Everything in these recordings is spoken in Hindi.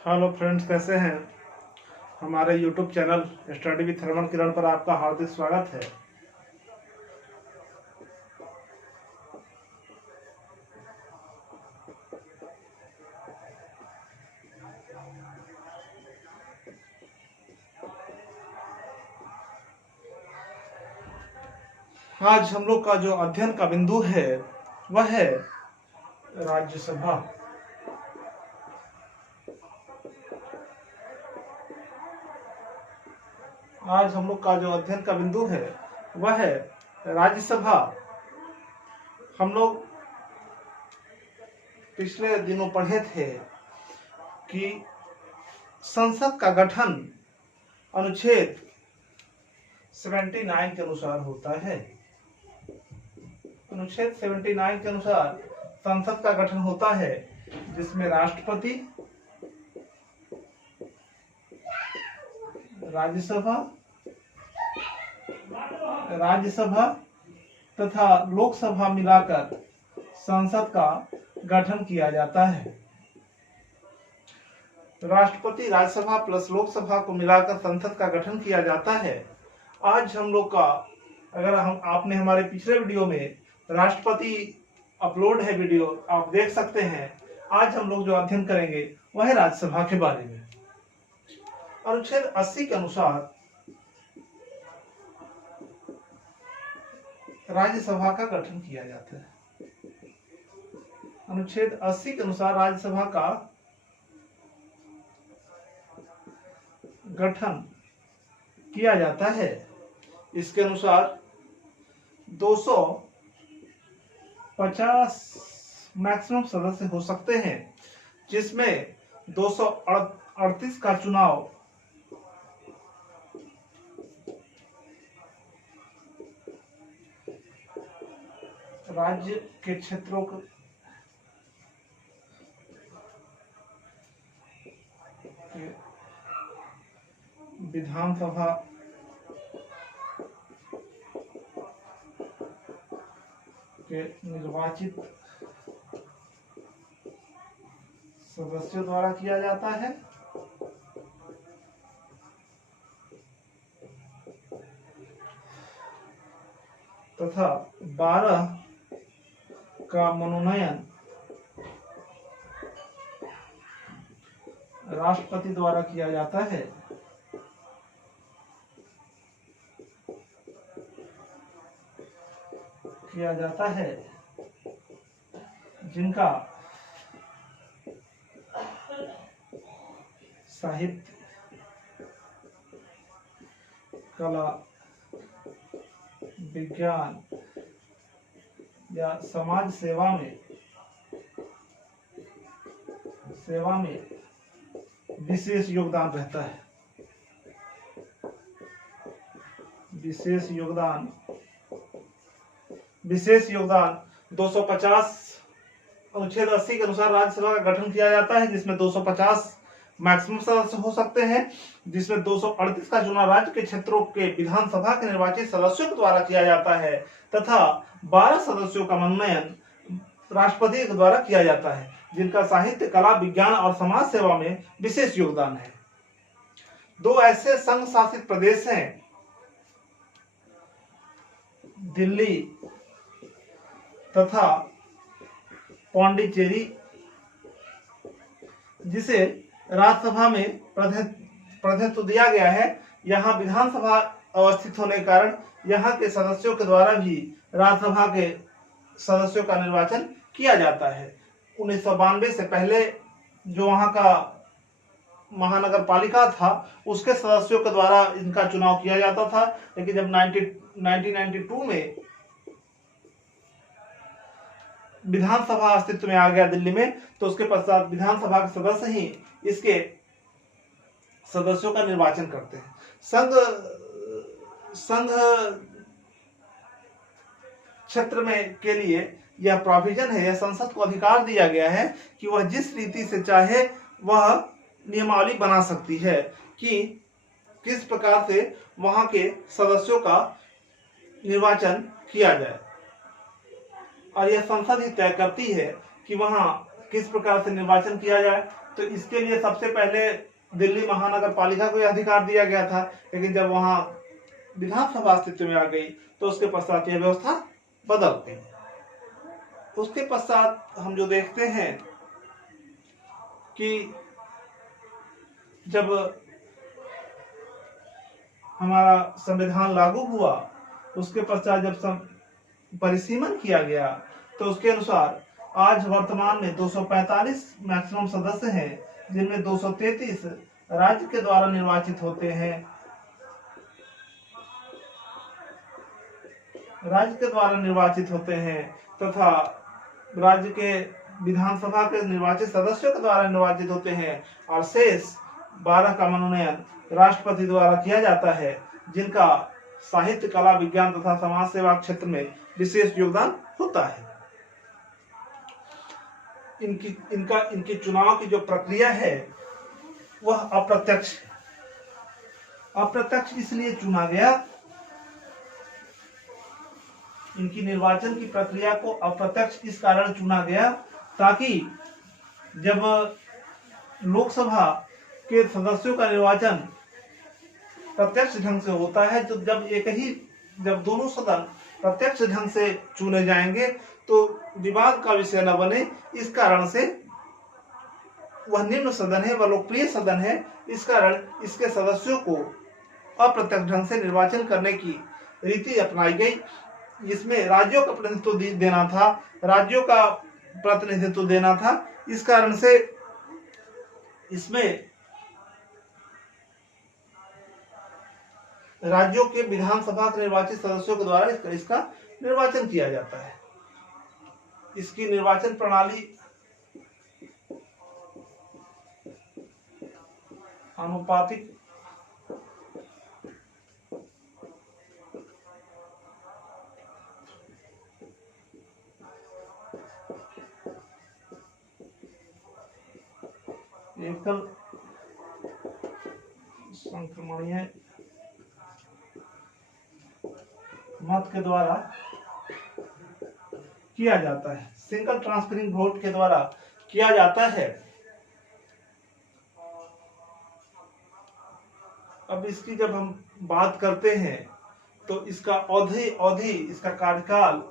हेलो फ्रेंड्स, कैसे हैं। हमारे YouTube channel study with Harman Kiran पर आपका हार्दिक स्वागत है। आज हम लोग का जो अध्ययन का बिंदु है वह है राज्यसभा। आज हम लोग का जो अध्ययन का बिंदु है वह है राज्यसभा। हम लोग पिछले दिनों पढ़े थे कि संसद का गठन अनुच्छेद 79 के अनुसार होता है। अनुच्छेद 79 के अनुसार संसद का गठन होता है, जिसमें राष्ट्रपति, राज्यसभा तथा लोकसभा मिलाकर संसद का गठन किया जाता है। राष्ट्रपति, राज्यसभा प्लस लोकसभा को मिलाकर संसद का गठन किया जाता है। आज हम लोग का, अगर आपने हमारे पिछले वीडियो में राष्ट्रपति अपलोड है वीडियो, आप देख सकते हैं। आज हम लोग जो अध्ययन करेंगे वह है राज्यसभा के बारे में। अनुच्छेद 80 के अनुसार राज्यसभा का गठन किया जाता है। अनुच्छेद 80 के अनुसार राज्यसभा का गठन किया जाता है। इसके अनुसार 250 मैक्सिमम सदस्य हो सकते हैं, जिसमें 238 का चुनाव राज्य के क्षेत्रों के विधानसभा के निर्वाचित सदस्यों द्वारा किया जाता है तथा 12 का मनोनयन राष्ट्रपति द्वारा किया जाता है। जिनका साहित्य, कला, विज्ञान या समाज सेवा में विशेष योगदान रहता है। विशेष योगदान 250 अनुच्छेद 80 के अनुसार राज्यसभा का गठन किया जाता है, जिसमें 250 मैक्सिमम सदस्य हो सकते हैं, जिसमें 238 का चुनाव राज्य के क्षेत्रों के विधानसभा के निर्वाचित सदस्यों के द्वारा किया जाता है तथा 12 सदस्यों का मनोनयन राष्ट्रपति के द्वारा किया जाता है, जिनका साहित्य, कला, विज्ञान और समाज सेवा में विशेष योगदान है। 2 ऐसे संघ शासित प्रदेश हैं, दिल्ली तथा पौंडीचेरी, जिसे राज्यसभा में प्रतिनिधित्व दिया गया है। यहाँ विधानसभा अवस्थित होने के कारण यहाँ के सदस्यों के द्वारा भी राज्यसभा के सदस्यों का निर्वाचन किया जाता है। 1992 से पहले जो वहाँ का महानगर पालिका था, उसके सदस्यों के द्वारा इनका चुनाव किया जाता था, लेकिन जब 1992 में विधानसभा अस्तित्व में आ गया दिल्ली में, तो उसके पश्चात विधानसभा के सदस्य ही इसके सदस्यों का निर्वाचन करते हैं। संघ क्षेत्र में के लिए यह प्रोविजन है, यह संसद को अधिकार दिया गया है कि वह जिस रीति से चाहे वह नियमावली बना सकती है कि किस प्रकार से वहां के सदस्यों का निर्वाचन किया जाए। और यह संसद ही तय करती है कि वहां किस प्रकार से निर्वाचन किया जाए। तो इसके लिए सबसे पहले दिल्ली महानगर पालिका को यह अधिकार दिया गया था, लेकिन जब वहां विधानसभा अस्तित्व में आ गई तो उसके पश्चात यह व्यवस्था बदल गई। उसके पश्चात हम जो देखते हैं कि जब हमारा संविधान लागू हुआ, उसके पश्चात जब परिसीमन किया गया, तो उसके अनुसार आज वर्तमान में 245 मैक्सिमम सदस्य हैं, जिनमें 233 राज्य के द्वारा निर्वाचित होते हैं। राज्य के द्वारा निर्वाचित होते हैं तथा राज्य के विधानसभा के निर्वाचित सदस्यों के द्वारा निर्वाचित होते हैं, और शेष 12 का मनोनयन राष्ट्रपति द्वारा किया जाता है, जिनका साहित्य, कला, विज्ञान तथा समाज सेवा क्षेत्र में विशेष योगदान होता है। इनकी चुनाव की जो प्रक्रिया है वह अप्रत्यक्ष है। अप्रत्यक्ष इसलिए चुना गया, इनकी निर्वाचन की प्रक्रिया को अप्रत्यक्ष इस कारण चुना गया ताकि जब लोकसभा के सदस्यों का निर्वाचन प्रत्यक्ष ढंग से होता है, तो जब दोनों सदन प्रत्यक्ष ढंग से चुने जाएंगे तो विवाद का विषय न बने। इस कारण से वह निम्न सदन है, वह लोकप्रिय सदन है, इस कारण इसके सदस्यों को अप्रत्यक्ष ढंग से निर्वाचन करने की रीति अपनाई गई। इसमें राज्यों का प्रतिनिधित्व देना था, इस कारण से इसमें राज्यों के विधानसभा के निर्वाचित सदस्यों के द्वारा इसका निर्वाचन किया जाता है। इसकी निर्वाचन प्रणाली आनुपातिक एकल संक्रमणीय मत के द्वारा किया जाता है, सिंगल ट्रांसफरिंग वोट के द्वारा किया जाता है। अब इसकी जब हम बात करते हैं तो इसका अवधि इसका कार्यकाल,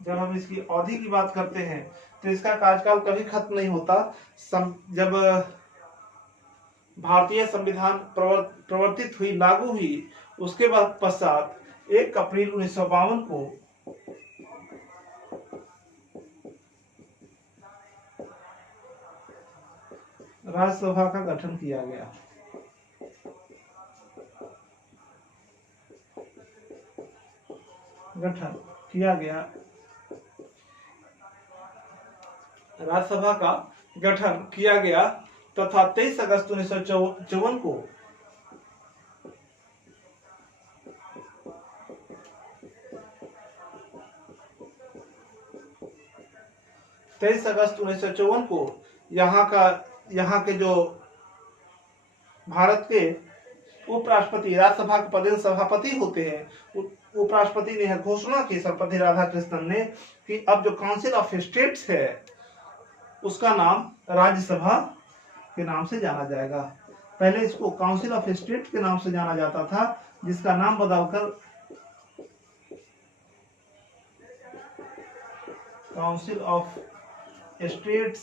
जब हम इसकी अवधि की बात करते हैं तो इसका कार्यकाल कभी खत्म नहीं होता। जब भारतीय संविधान प्रवर्तित हुई, लागू हुई, उसके बाद पश्चात 1 अप्रैल 1952 को राज्यसभा का गठन किया गया। राज्यसभा का गठन किया गया तथा 23 अगस्त 1954 को यहाँ के जो भारत के उपराष्ट्रपति, राज्यसभा के पदेन सभापति होते हैं, उपराष्ट्रपति ने घोषणा की, सर्वपल्ली राधाकृष्णन ने, कि अब जो काउंसिल ऑफ स्टेट्स है उसका नाम राज्यसभा के नाम से जाना जाएगा। पहले इसको काउंसिल ऑफ स्टेट के नाम से जाना जाता था, जिसका नाम बदलकर काउंसिल ऑफ स्टेट्स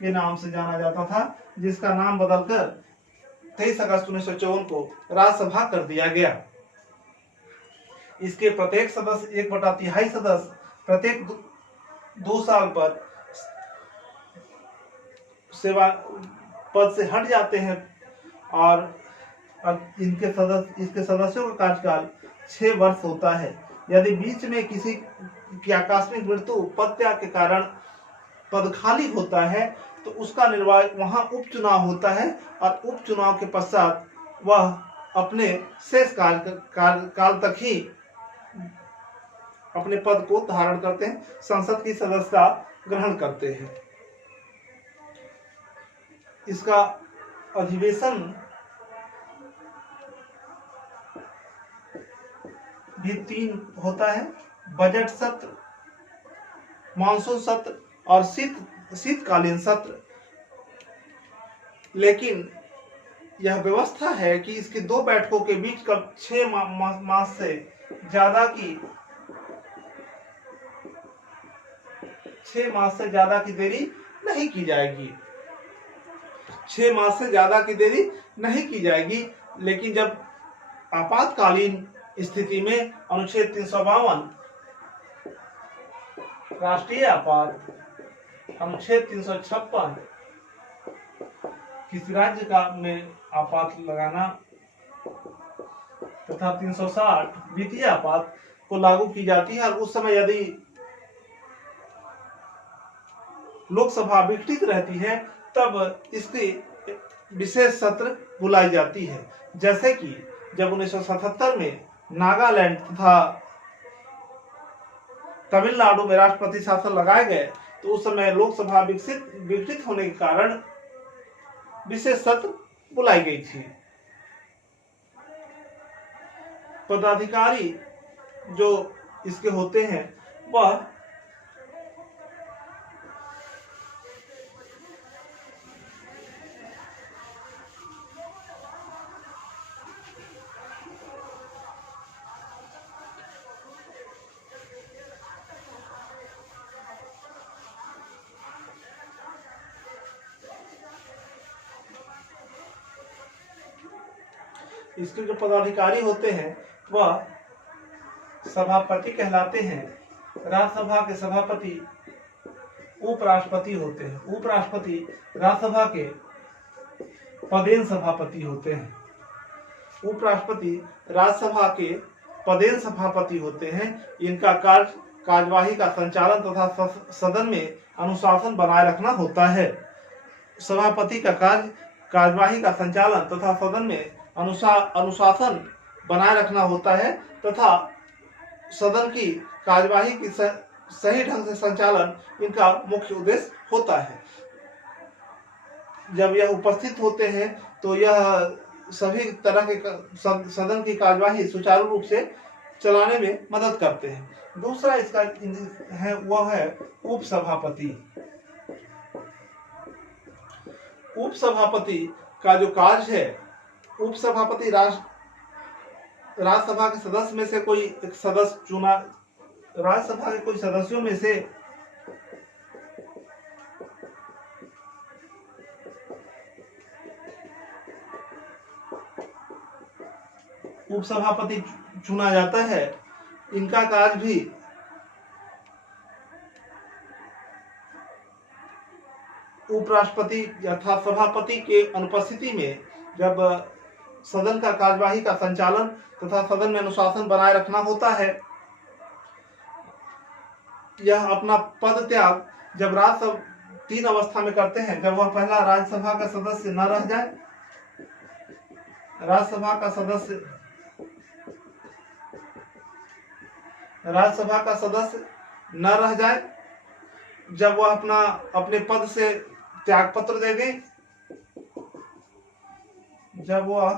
के नाम से जाना जाता था, जिसका नाम बदलकर 23 अगस्त 1954 को राज्यसभा कर दिया गया। इसके प्रत्येक सदस्य 1/3 सदस्य प्रत्येक 2 साल पर सेवा पद से हट जाते हैं, और इसके सदस्यों का कार्यकाल 6 वर्ष होता है। यदि बीच में किसी की आकस्मिक मृत्यु, पद त्याग के कारण पद खाली होता है तो उसका वहां उपचुनाव होता है, और उपचुनाव के पश्चात वह अपने शेष काल तक ही अपने पद को धारण करते हैं, संसद की सदस्यता ग्रहण करते हैं। इसका अधिवेशन भी 3 होता है: बजट सत्र, मानसून सत्र और शीतकालीन सत्र। लेकिन यह व्यवस्था है कि इसकी 2 बैठकों के बीच कब 6 मास से ज्यादा की देरी नहीं की जाएगी। 6 मास से ज्यादा की देरी नहीं की जाएगी। लेकिन जब आपातकालीन स्थिति में अनुच्छेद 352 राष्ट्रीय आपात, अनुच्छेद 356 किसी राज्य का में आपात लगाना तथा 360 वित्तीय आपात को लागू की जाती है। और उस समय यदि लोकसभा विघटित रहती है तब इसकी विशेष सत्र बुलाई जाती है। जैसे कि जब 1977 में नागालैंड तथा तमिलनाडु में राष्ट्रपति शासन लगाए गए तो उस समय लोकसभा विघटित होने के कारण विशेष सत्र बुलाई गई थी। पदाधिकारी जो इसके होते हैं वह इसके जो पदाधिकारी होते हैं वह सभापति कहलाते हैं। राज्यसभा के सभापति उपराष्ट्रपति होते हैं। उपराष्ट्रपति राज्यसभा के पदेन सभापति होते हैं। उपराष्ट्रपति राज्यसभा के पदेन सभापति होते हैं। इनका कार्य कार्यवाही का संचालन तथा सदन में अनुशासन बनाए रखना होता है। सभापति का कार्य कार्यवाही का संचालन तथा सदन में अनुशासन बनाए रखना होता है तथा सदन की कार्यवाही की सही ढंग से संचालन इनका मुख्य उद्देश्य होता है। जब यह उपस्थित होते हैं तो यह सभी तरह के सदन की कार्यवाही सुचारू रूप से चलाने में मदद करते हैं। दूसरा इसका है वह है उपसभापति। उपसभापति का जो कार्य है, उपसभापति राज्यसभा के सदस्य में से कोई एक सदस्य चुना, राज्यसभा के कोई सदस्यों में से उपसभापति चुना जाता है। इनका कार्य भी उपराष्ट्रपति अर्थात सभापति के अनुपस्थिति में जब सदन का कार्यवाही का संचालन तथा सदन में अनुशासन बनाए रखना होता है, यह अपना पद त्याग जब राज्यसभा 3 अवस्था में करते हैं। जब वह पहला राज्यसभा का सदस्य न रह जाए, राज्यसभा का सदस्य न रह जाए, जब वह अपने पद से त्याग पत्र दे दे, जब वह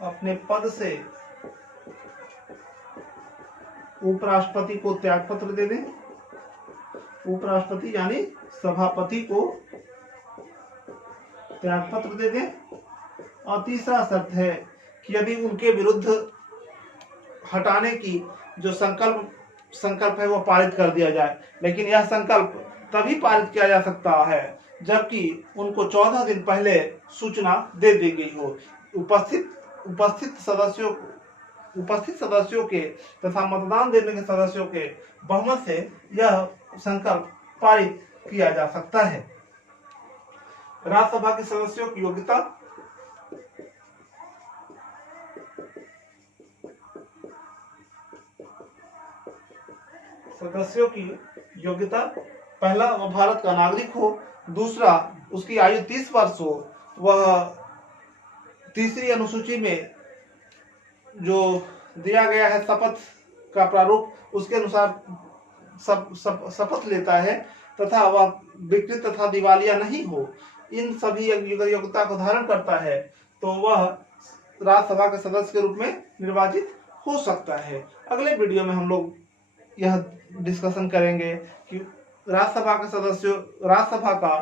अपने पद से उपराष्ट्रपति को त्याग पत्र दे दें, उपराष्ट्रपति यानी सभापति को त्याग पत्र दे दें। और तीसरा शर्त है कि यदि उनके विरुद्ध हटाने की जो संकल्प है वह पारित कर दिया जाए। लेकिन यह संकल्प तभी पारित किया जा सकता है जबकि उनको 14 दिन पहले सूचना दे दी गई हो। उपस्थित सदस्यों के तथा मतदान देने के सदस्यों के बहुमत से यह संकल्प पारित किया जा सकता है। राज्यसभा के सदस्यों की योग्यता, पहला वह भारत का नागरिक हो, दूसरा उसकी आयु 30 वर्ष हो, वह तीसरी अनुसूची में जो दिया गया है शपथ का प्रारूप उसके अनुसार शपथ लेता है तथा वह विकृत तथा दिवालिया नहीं हो, इन सभी योग्यता को धारण करता है तो वह राज्यसभा के सदस्य के रूप में निर्वाचित हो सकता है। अगले वीडियो में हम लोग यह डिस्कशन करेंगे कि राज्यसभा के सदस्यों, राज्यसभा का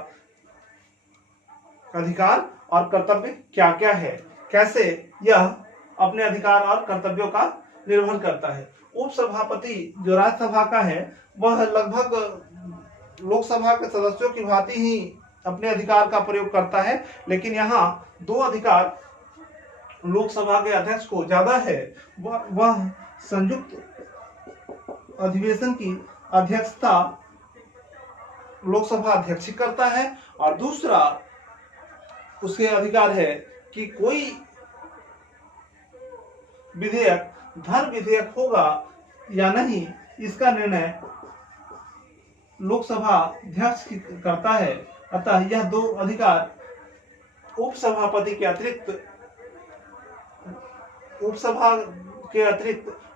अधिकार और कर्तव्य क्या क्या है, कैसे यह अपने अधिकार और कर्तव्यों का निर्वहन करता है। उपसभापति जो राज्यसभा का है वह लगभग लोकसभा के सदस्यों की भांति ही अपने अधिकार का प्रयोग करता है, लेकिन यहाँ दो अधिकार लोकसभा के अध्यक्ष को ज्यादा है। वह संयुक्त अधिवेशन की अध्यक्षता लोकसभा अध्यक्ष करता है, और दूसरा उसके अधिकार है कि कोई विधेयक धर्म विधेयक होगा या नहीं, इसका निर्णय लोकसभा अध्यक्ष करता है। अतः यह दो अधिकार उपसभापति के अतिरिक्त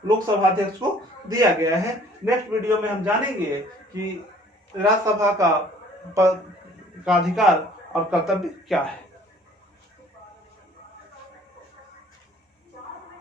लोकसभा अध्यक्ष को दिया गया है। नेक्स्ट वीडियो में हम जानेंगे कि राज्यसभा का अधिकार और कर्तव्य क्या है।